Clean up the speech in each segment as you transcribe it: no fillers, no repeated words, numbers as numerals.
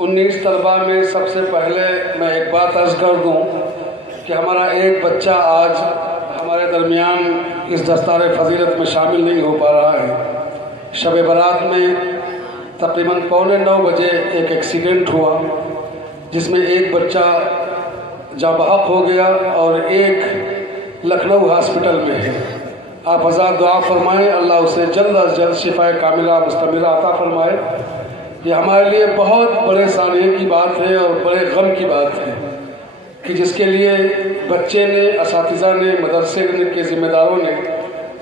19 तलबा में सबसे पहले मैं एक बात अर्ज़ कर दूं कि हमारा एक बच्चा आज हमारे दरमियान इस दस्तार फ़जीलत में शामिल नहीं हो पा रहा है। शब बारात में तकरीबन 8:45 बजे एक एक्सीडेंट हुआ जिसमें एक बच्चा जाँ-बहक हो गया और एक लखनऊ हॉस्पिटल में है। आप हज़ार दुआ फरमाएँ, अल्लाह उसे जल्द अज जल्द शिफाए कामिला मुस्तमिला अता फरमाए। ये हमारे लिए बहुत बड़े सानिए की बात है और बड़े गम की बात है कि जिसके लिए बच्चे ने, असातिज़ा ने, मदरसे के ज़िम्मेदारों ने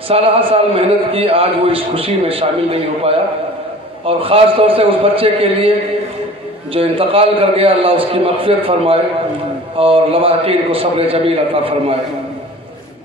साल मेहनत की, आज वो इस खुशी में शामिल नहीं हो पाया। और ख़ास तौर से उस बच्चे के लिए जो इंतकाल कर गया, अल्लाह उसकी मग़फ़िरत फरमाए और लवाक़ीन को सब्र जमील अता फरमाए।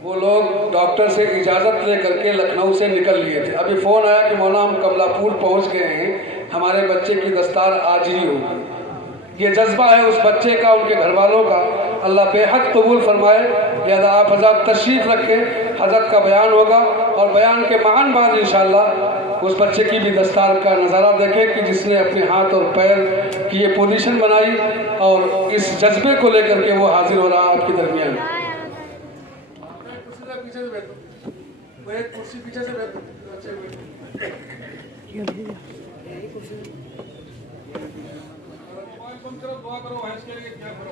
वो लोग डॉक्टर से इजाज़त ले करके लखनऊ से निकल लिए थे। अभी फ़ोन आया कि मौलाना हम कमलापुर पहुँच गए हैं, हमारे बच्चे की दस्तार आज ही होगी। ये जज्बा है उस बच्चे का, उनके घर वालों का, अल्लाह बेहद कबूल फरमाए। लिहाजा आप हज़रत तशरीफ़ रखें, हज़रत का बयान होगा और बयान के महान बाद इंशाअल्लाह उस बच्चे की भी दस्तार का नज़ारा देखें कि जिसने अपने हाथ और पैर की ये पोजीशन बनाई और इस जज्बे को लेकर के वो हाजिर हो रहा आपके दरमियान। एक कुर्सी पीछे से दुआ करो के लिए क्या करो।